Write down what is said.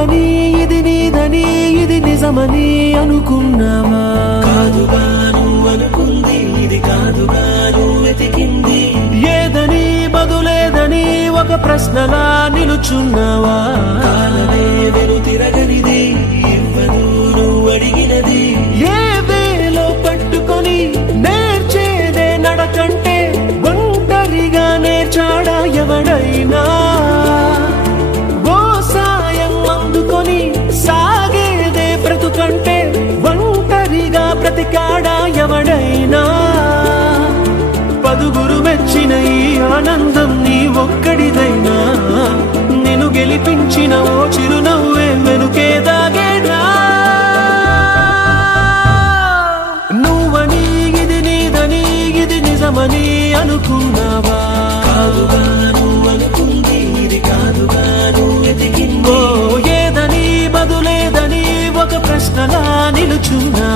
నువ్వని ఇది నీదని ఇది నిజమని అనుకున్నావా? కాదుగా నువ్వనుకుంది, ఇది కాదుగా నువ్వెతికింది. ఏదని బదులేదని ఒక ప్రశ్నలా నిలుచున్నావా? కాలమే వెను తిరగనిది, ఇవ్వను నువ్వడిగినది. ఏ వేలో పట్టుకొని నేర్చేదే నడకంటే ఒంటరిగా నేర్చాడా ఎవడైనా? ఓ సాయం అందుకొని సాగేదే బ్రతుకంటే ఒంటరిగా బ్రతికాడా ఎవడైనా? పదుగురు మెచ్చిన ఈ ఆనందం నీ ఒక్కడిదైనా? నిన్ను గెలిపించిన ఓ చిరునవ్వే వెనుకే దాగేనా? నువ్వని ఇది నీదని ఇది నిజమని అనుకున్నావా? కాదుగా నువ్వనుకుంది, ఇది కాదుగా నువ్వెతికింది. ఏదని బదులేదని ఒక ప్రశ్నలా నిలుచున్నా